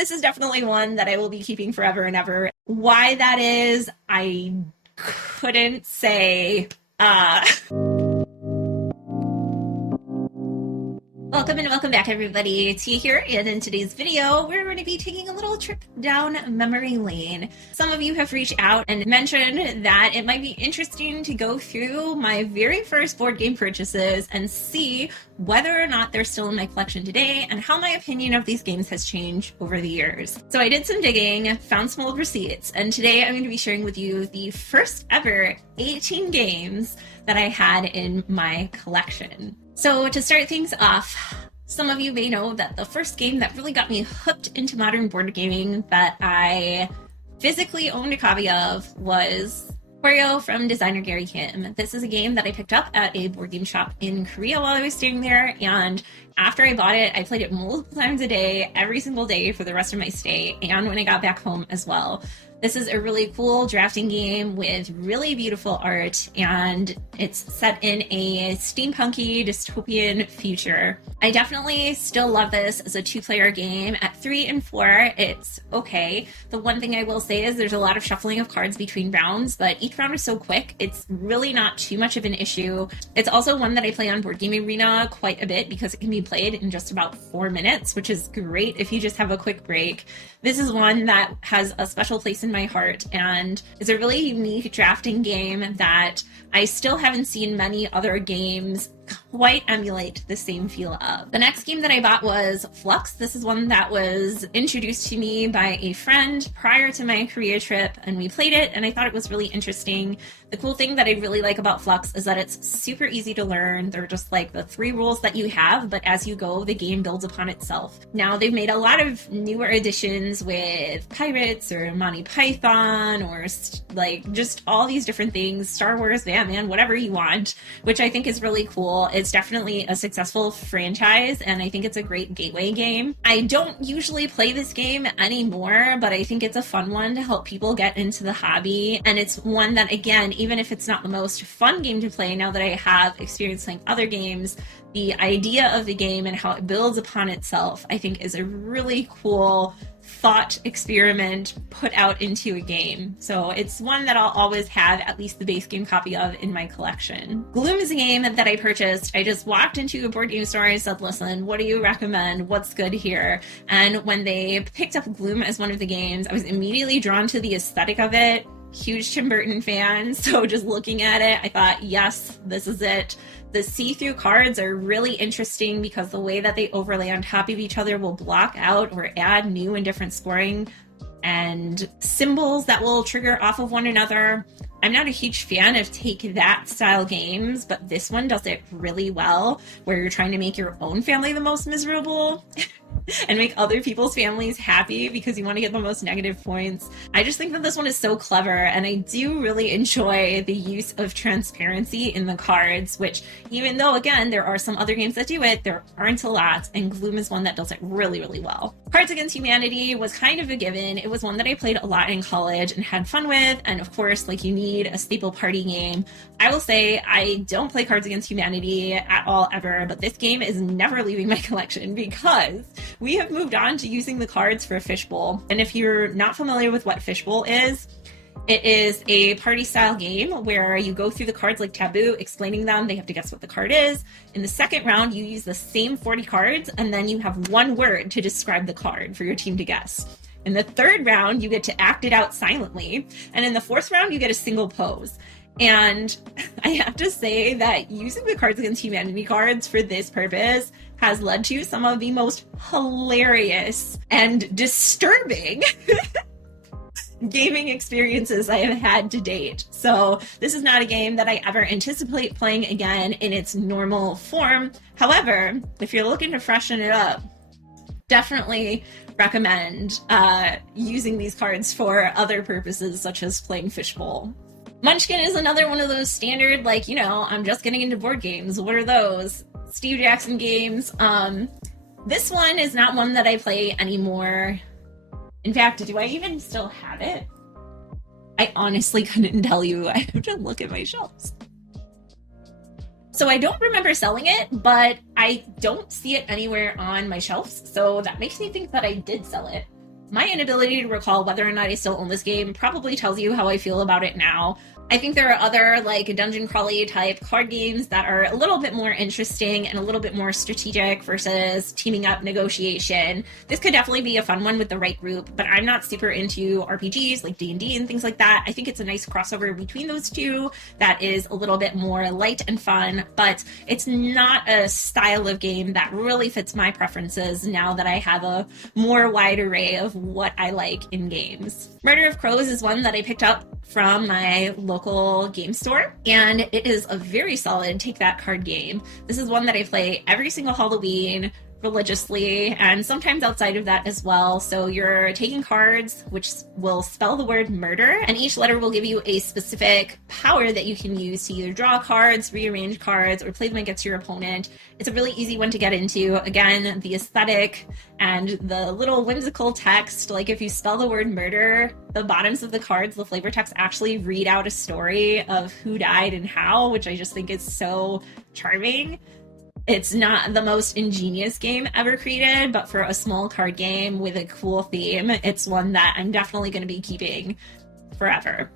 this is definitely one that I will be keeping forever and ever. Why that is, I couldn't say. Welcome and welcome back, everybody. Tia here, and in today's video, we're going to be taking a little trip down memory lane. Some of you have reached out and mentioned that it might be interesting to go through my very first board game purchases and see whether or not they're still in my collection today and how my opinion of these games has changed over the years. So I did some digging, found some old receipts, and today I'm going to be sharing with you the first ever 18 games that I had in my collection. So to start things off, some of you may know that the first game that really got me hooked into modern board gaming that I physically owned a copy of was Oreo from designer Gary Kim. This is a game that I picked up at a board game shop in Korea while I was staying there, and after I bought it, I played it multiple times a day, every single day for the rest of my stay, and when I got back home as well. This is a really cool drafting game with really beautiful art, and it's set in a steampunky dystopian future. I definitely still love this as a two-player game. At 3 and 4, it's okay. The one thing I will say is there's a lot of shuffling of cards between rounds, but each round is so quick, it's really not too much of an issue. It's also one that I play on Board Game Arena quite a bit because it can be played in just about 4 minutes, which is great if you just have a quick break. This is one that has a special place in my heart, and is a really unique drafting game that I still haven't seen many other games quite emulate the same feel of. The next game that I bought was Flux. This is one that was introduced to me by a friend prior to my Korea trip, and we played it, and I thought it was really interesting. The cool thing that I really like about Flux is that it's super easy to learn. They're just like the 3 rules that you have, but as you go, the game builds upon itself. Now, they've made a lot of newer additions with pirates or Monty Python or like just all these different things, Star Wars, Batman, whatever you want, which I think is really cool. It's definitely a successful franchise, and I think it's a great gateway game. I don't usually play this game anymore, but I think it's a fun one to help people get into the hobby, and it's one that, again, even if it's not the most fun game to play, now that I have experience playing other games, the idea of the game and how it builds upon itself, I think, is a really cool thought experiment put out into a game. So it's one that I'll always have at least the base game copy of in my collection. Gloom is a game that I purchased. I just walked into a board game store and said, listen, what do you recommend? What's good here? And when they picked up Gloom as one of the games, I was immediately drawn to the aesthetic of it. Huge Tim Burton fan, so just looking at it, I thought, yes, this is it. The see-through cards are really interesting because the way that they overlay on top of each other will block out or add new and different scoring and symbols that will trigger off of one another. I'm not a huge fan of take that style games, but this one does it really well, where you're trying to make your own family the most miserable and make other people's families happy because you want to get the most negative points. I just think that this one is so clever, and I do really enjoy the use of transparency in the cards, which, even though, again, there are some other games that do it, there aren't a lot, and Gloom is one that does it really, really well. Cards Against Humanity was kind of a given. It was one that I played a lot in college and had fun with, and of course, like, you need a staple party game. I will say I don't play Cards Against Humanity at all ever, but this game is never leaving my collection because we have moved on to using the cards for a fishbowl. And if you're not familiar with what fishbowl is, it is a party style game where you go through the cards like Taboo, explaining them. They have to guess what the card is. In the second round, you use the same 40 cards, and then you have one word to describe the card for your team to guess. In the third round, you get to act it out silently. And in the fourth round, you get a single pose. And I have to say that using the Cards Against Humanity cards for this purpose has led to some of the most hilarious and disturbing gaming experiences I have had to date. So this is not a game that I ever anticipate playing again in its normal form. However, if you're looking to freshen it up, definitely recommend using these cards for other purposes, such as playing fishbowl. Munchkin is another one of those standard, like, you know, I'm just getting into board games. What are those? Steve Jackson games. This one is not one that I play anymore. In fact, do I even still have it? I honestly couldn't tell you. I have to look at my shelves. So I don't remember selling it, but I don't see it anywhere on my shelves. So that makes me think that I did sell it. My inability to recall whether or not I still own this game probably tells you how I feel about it now. I think there are other like dungeon crawly type card games that are a little bit more interesting and a little bit more strategic versus teaming up negotiation. This could definitely be a fun one with the right group, but I'm not super into RPGs like D&D and things like that. I think it's a nice crossover between those two that is a little bit more light and fun, but it's not a style of game that really fits my preferences now that I have a more wide array of what I like in games. Murder of Crows is one that I picked up from my local game store, and it is a very solid take that card game. This is one that I play every single Halloween religiously, and sometimes outside of that as well. So you're taking cards which will spell the word murder, and each letter will give you a specific power that you can use to either draw cards, rearrange cards, or play them against your opponent. It's a really easy one to get into. Again, the aesthetic and the little whimsical text, like if you spell the word murder, the bottoms of the cards, the flavor text actually read out a story of who died and how, which I just think is so charming. It's not the most ingenious game ever created, but for a small card game with a cool theme, it's one that I'm definitely going to be keeping forever.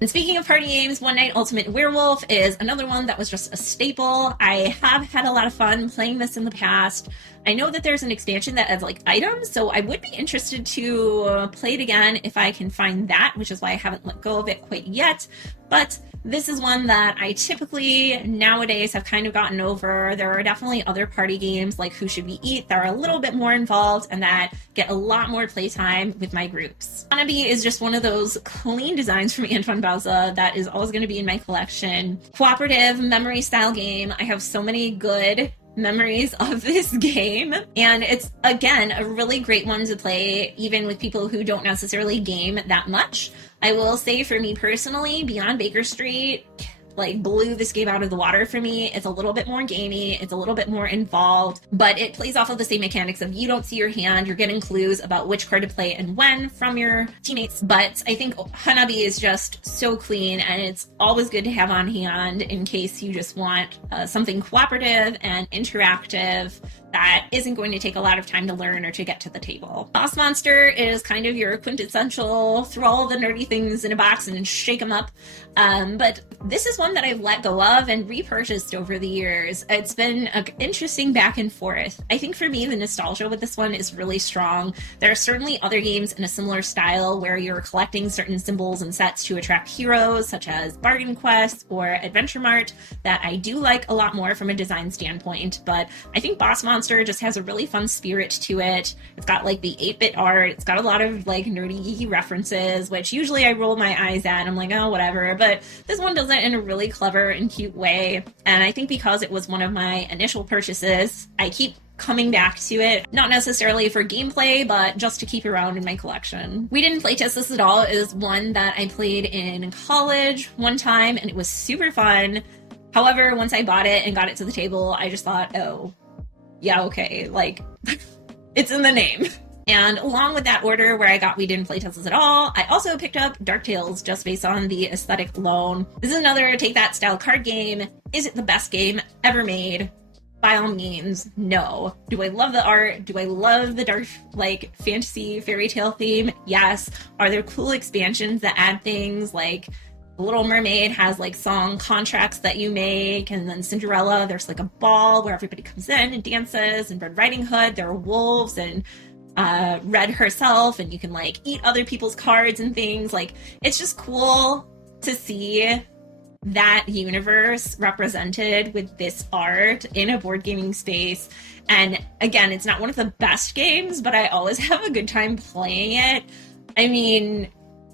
And speaking of party games, One Night Ultimate Werewolf is another one that was just a staple. I have had a lot of fun playing this in the past. I know that there's an expansion that adds like items, so I would be interested to play it again if I can find that, which is why I haven't let go of it quite yet. But this is one that I typically nowadays have kind of gotten over. There are definitely other party games like Who Should We Eat that are a little bit more involved and that get a lot more playtime with my groups. Wannabe is just one of those clean designs from Antoine Bauza that is always going to be in my collection. Cooperative memory style game. I have so many good memories of this game, and it's again a really great one to play even with people who don't necessarily game that much. I will say for me personally, Beyond Baker Street like blew this game out of the water for me. It's a little bit more gamey, it's a little bit more involved, but it plays off of the same mechanics of you don't see your hand, you're getting clues about which card to play and when from your teammates. But I think Hanabi is just so clean, and it's always good to have on hand in case you just want something cooperative and interactive that isn't going to take a lot of time to learn or to get to the table. Boss Monster is kind of your quintessential throw all the nerdy things in a box and shake them up. But this is one that I've let go of and repurchased over the years. It's been an interesting back and forth. I think for me, the nostalgia with this one is really strong. There are certainly other games in a similar style where you're collecting certain symbols and sets to attract heroes, such as Bargain Quest or Adventure Mart, that I do like a lot more from a design standpoint. But I think Boss Monster just has a really fun spirit to it. It's got like the 8-bit art. It's got a lot of like nerdy geeky references, which usually I roll my eyes at. I'm like, oh, whatever. But this one does it in a really clever and cute way. And I think because it was one of my initial purchases, I keep coming back to it, not necessarily for gameplay, but just to keep around in my collection. We didn't playtest this at all. It is one that I played in college one time, and it was super fun. However, once I bought it and got it to the table, I just thought, oh, yeah, okay, like, it's in the name. And along with that order where I got We Didn't Play This at all, I also picked up Dark Tales just based on the aesthetic alone. This is another take that style card game. Is it the best game ever made? By all means, no. Do I love the art? Do I love the dark, like, fantasy fairy tale theme? Yes. Are there cool expansions that add things like The Little Mermaid has like song contracts that you make, and then Cinderella, there's like a ball where everybody comes in and dances, and Red Riding Hood, there are wolves, and Red herself, and you can like eat other people's cards and things. Like, it's just cool to see that universe represented with this art in a board gaming space. And again, it's not one of the best games, but I always have a good time playing it. I mean,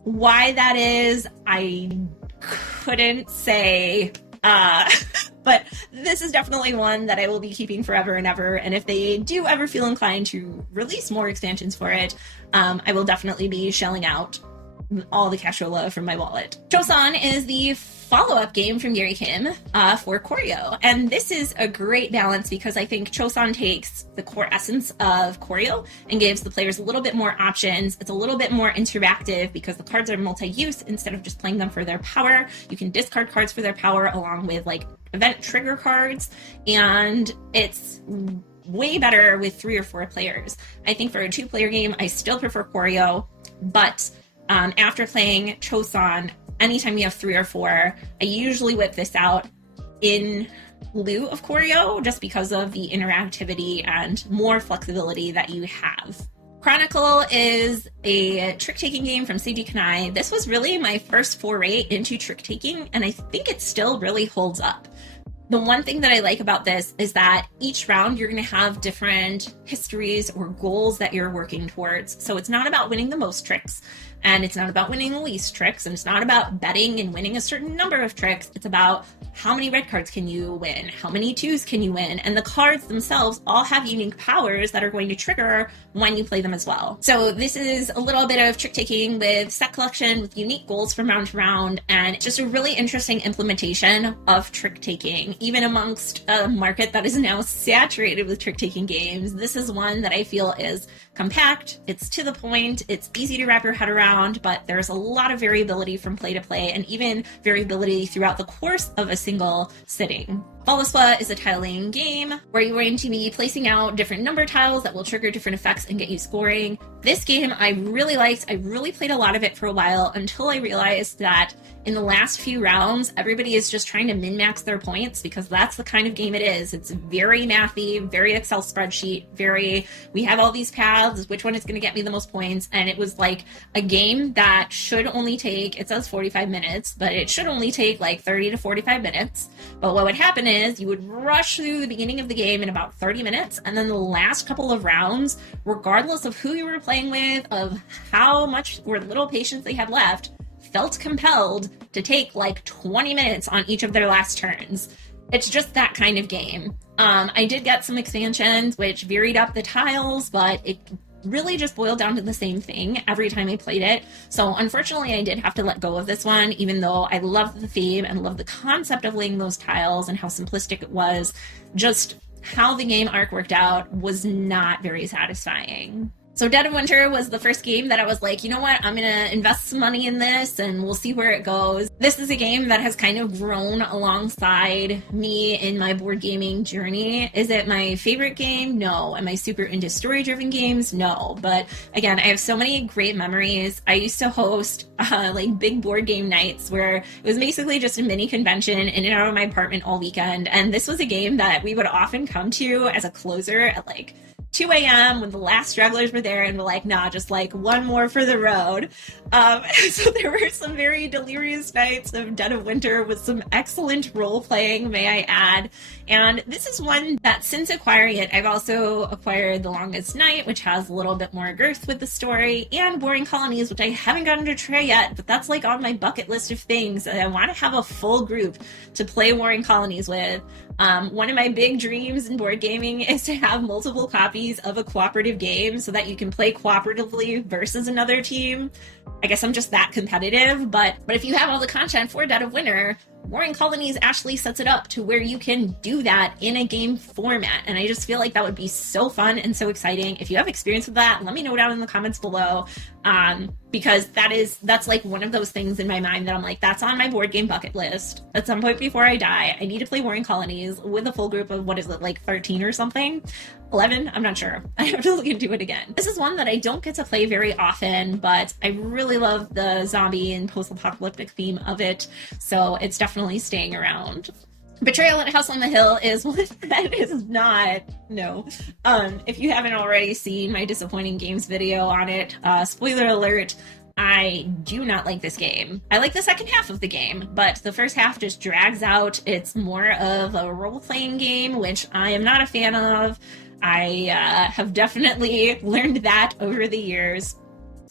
why that is, I couldn't say, but this is definitely one that I will be keeping forever and ever. And if they do ever feel inclined to release more expansions for it, I will definitely be shelling out all the cashola from my wallet. Choson is the follow-up game from Gary Kim for Oreo. And this is a great balance because I think Choson takes the core essence of Oreo and gives the players a little bit more options. It's a little bit more interactive because the cards are multi-use. Instead of just playing them for their power, you can discard cards for their power along with like event trigger cards. And it's way better with 3 or 4 players. I think for a 2-player game, I still prefer Oreo, but after playing Choson, anytime you have 3 or 4, I usually whip this out in lieu of Oreo just because of the interactivity and more flexibility that you have. Chronicle is a trick-taking game from Seiji Kanai. This was really my first foray into trick-taking, and I think it still really holds up. The one thing that I like about this is that each round you're going to have different histories or goals that you're working towards. So it's not about winning the most tricks, and it's not about winning the least tricks, and it's not about betting and winning a certain number of tricks. It's about how many red cards can you win, how many 2s can you win, and the cards themselves all have unique powers that are going to trigger when you play them as well. So this is a little bit of trick-taking with set collection, with unique goals from round to round, and just a really interesting implementation of trick-taking. Even amongst a market that is now saturated with trick-taking games, this is one that I feel is compact, it's to the point, it's easy to wrap your head around, but there's a lot of variability from play to play, and even variability throughout the course of a single sitting. Isla is a tile-laying game where you're going to be placing out different number tiles that will trigger different effects and get you scoring. This game I really liked. I really played a lot of it for a while until I realized that in the last few rounds, everybody is just trying to min-max their points because that's the kind of game it is. It's very mathy, very Excel spreadsheet, we have all these paths, which one is going to get me the most points? And it was like a game that should only take, it says 45 minutes, but it should only take like 30 to 45 minutes. But what would happen is you would rush through the beginning of the game in about 30 minutes, and then the last couple of rounds, regardless of who you were playing with, of how much or little patience they had left, felt compelled to take like 20 minutes on each of their last turns. It's just that kind of game. I did get some expansions which varied up the tiles, but it really just boiled down to the same thing every time I played it. So unfortunately, I did have to let go of this one, even though I loved the theme and loved the concept of laying those tiles and how simplistic it was. Just how the game arc worked out was not very satisfying. So Dead of Winter was the first game that I was like, you know what, I'm going to invest some money in this and we'll see where it goes. This is a game that has kind of grown alongside me in my board gaming journey. Is it my favorite game? No. Am I super into story-driven games? No. But again, I have so many great memories. I used to host like big board game nights where it was basically just a mini convention in and out of my apartment all weekend. And this was a game that we would often come to as a closer at like 2 a.m. when the last stragglers were there and we're like, nah, just like one more for the road. So there were some very delirious nights of Dead of Winter with some excellent role playing, may I add. And this is one that since acquiring it, I've also acquired The Longest Night, which has a little bit more girth with the story, and Warring Colonies, which I haven't gotten to try yet, but that's like on my bucket list of things. I want to have a full group to play Warring Colonies with. One of my big dreams in board gaming is to have multiple copies of a cooperative game so that you can play cooperatively versus another team. I guess I'm just that competitive, but if you have all the content for Dead of Winter, Warring Colonies actually sets it up to where you can do that in a game format, and I just feel like that would be so fun and so exciting. If you have experience with that, let me know down in the comments below, because that's like one of those things in my mind that I'm like, that's on my board game bucket list. At some point before I die, I need to play Warring Colonies with a full group of, what is it, like 13 or something? 11? I'm not sure. I have to look into it again. This is one that I don't get to play very often, but I really love the zombie and post-apocalyptic theme of it, so it's definitely staying around. Betrayal at House on the Hill is one that is not, no. If you haven't already seen my disappointing games video on it, spoiler alert, I do not like this game. I like the second half of the game, but the first half just drags out. It's more of a role-playing game, which I am not a fan of. I have definitely learned that over the years.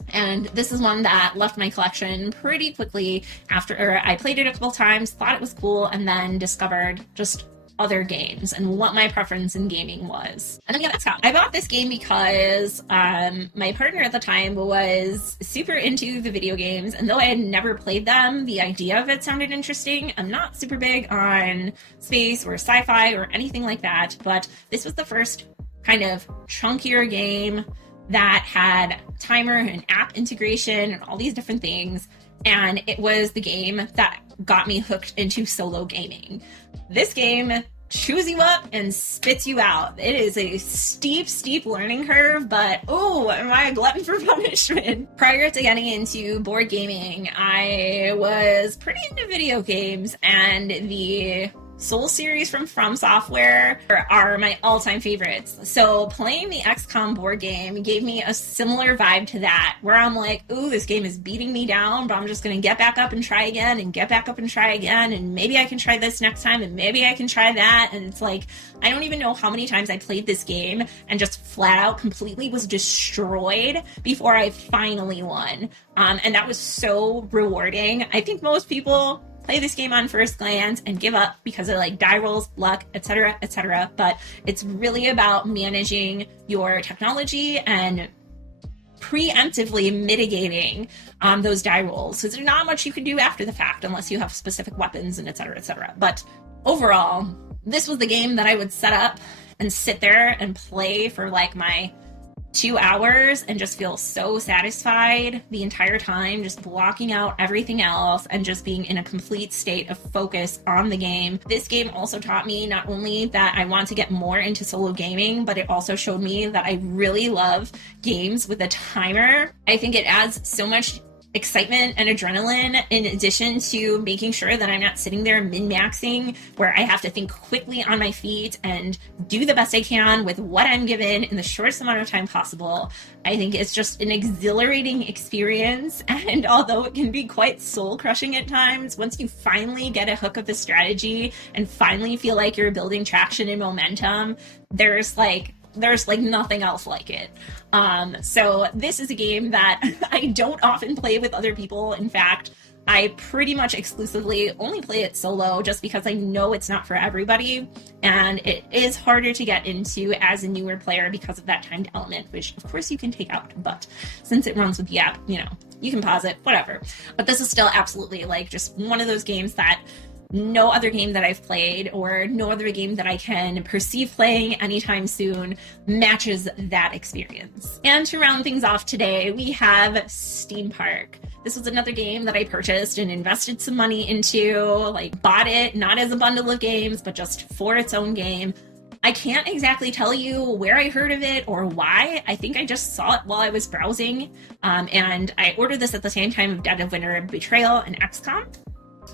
And this is one that left my collection pretty quickly after I played it a couple times, thought it was cool, and then discovered just other games and what my preference in gaming was. And then yeah, that's how I bought this game because my partner at the time was super into the video games, and though I had never played them, the idea of it sounded interesting. I'm not super big on space or sci-fi or anything like that, but this was the first kind of chunkier game that had timer and app integration and all these different things, and it was the game that got me hooked into solo gaming. This game chews you up and spits you out. It is a steep learning curve, but oh, am I a glutton for punishment. Prior to getting into board gaming, I was pretty into video games, and the Soul series from Software are my all-time favorites. So playing the XCOM board game gave me a similar vibe to that, where I'm like, ooh, this game is beating me down, but I'm just gonna get back up and try again, and get back up and try again, and maybe I can try this next time, and maybe I can try that. And it's like, I don't even know how many times I played this game and just flat out completely was destroyed before I finally won. And that was so rewarding. I think most people play this game on first glance and give up because of like die rolls, luck, etc., etc. But it's really about managing your technology and preemptively mitigating those die rolls. So there's not much you can do after the fact unless you have specific weapons and etc., etc. But overall, this was the game that I would set up and sit there and play for like my 2 hours and just feel so satisfied the entire time, just blocking out everything else and just being in a complete state of focus on the game. This game also taught me not only that I want to get more into solo gaming, but it also showed me that I really love games with a timer. I think it adds so much excitement and adrenaline, in addition to making sure that I'm not sitting there min-maxing, where I have to think quickly on my feet and do the best I can with what I'm given in the shortest amount of time possible. I think it's just an exhilarating experience, and although it can be quite soul-crushing at times, once you finally get a hook of the strategy and finally feel like you're building traction and momentum, there's nothing else like it. So this is a game that I don't often play with other people. In fact, I pretty much exclusively only play it solo, just because I know it's not for everybody, and it is harder to get into as a newer player because of that timed element, which of course you can take out, but since it runs with the app, you know, you can pause it, whatever. But this is still absolutely like just one of those games that no other game that I've played, or no other game that I can perceive playing anytime soon, matches that experience. And to round things off today, we have Steam Park. This was another game that I purchased and invested some money into, like bought it not as a bundle of games, but just for its own game. I can't exactly tell you where I heard of it or why. I think I just saw it while I was browsing, and I ordered this at the same time of Dead of Winter, Betrayal, and XCOM.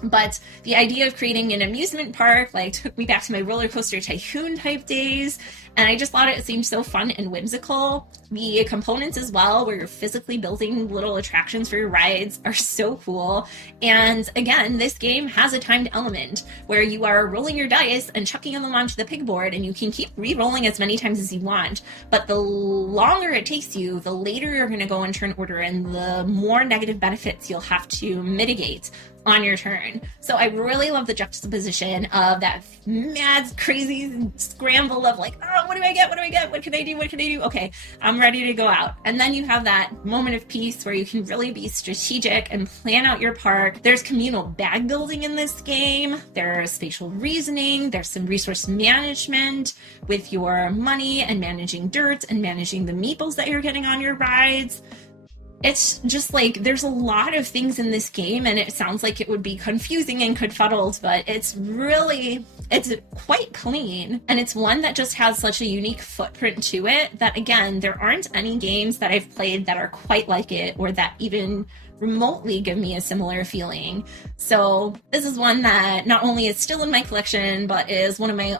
But the idea of creating an amusement park like took me back to my roller coaster tycoon type days, and I just thought it seemed so fun and whimsical. The components as well, where you're physically building little attractions for your rides, are so cool. And again, this game has a timed element where you are rolling your dice and chucking them onto the pigboard, and you can keep re-rolling as many times as you want. But the longer it takes you, the later you're going to go in turn order, and the more negative benefits you'll have to mitigate on your turn. So I really love the juxtaposition of that mad, crazy scramble of like, oh, what do I get? What do I get? What can I do? What can I do? Okay, I'm ready to go out. And then you have that moment of peace where you can really be strategic and plan out your park. There's communal bag building in this game. There's spatial reasoning. There's some resource management with your money and managing dirt and managing the meeples that you're getting on your rides. It's just like, there's a lot of things in this game, and it sounds like it would be confusing and confuddled, but it's quite clean, and it's one that just has such a unique footprint to it that, again, there aren't any games that I've played that are quite like it, or that even remotely give me a similar feeling. So this is one that not only is still in my collection, but is one of my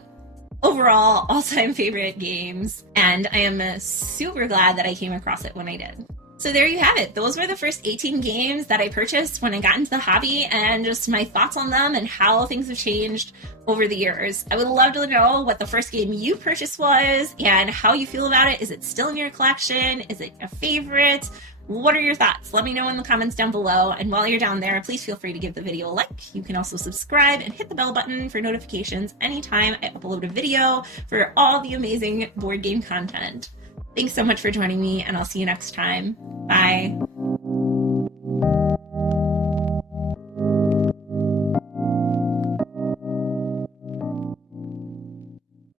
overall all-time favorite games, and I am super glad that I came across it when I did. So there you have it. Those were the first 18 games that I purchased when I got into the hobby, and just my thoughts on them and how things have changed over the years. I would love to know what the first game you purchased was and how you feel about it. Is it still in your collection? Is it a favorite? What are your thoughts? Let me know in the comments down below. And while you're down there, please feel free to give the video a like. You can also subscribe and hit the bell button for notifications anytime I upload a video for all the amazing board game content. Thanks so much for joining me, and I'll see you next time. Bye.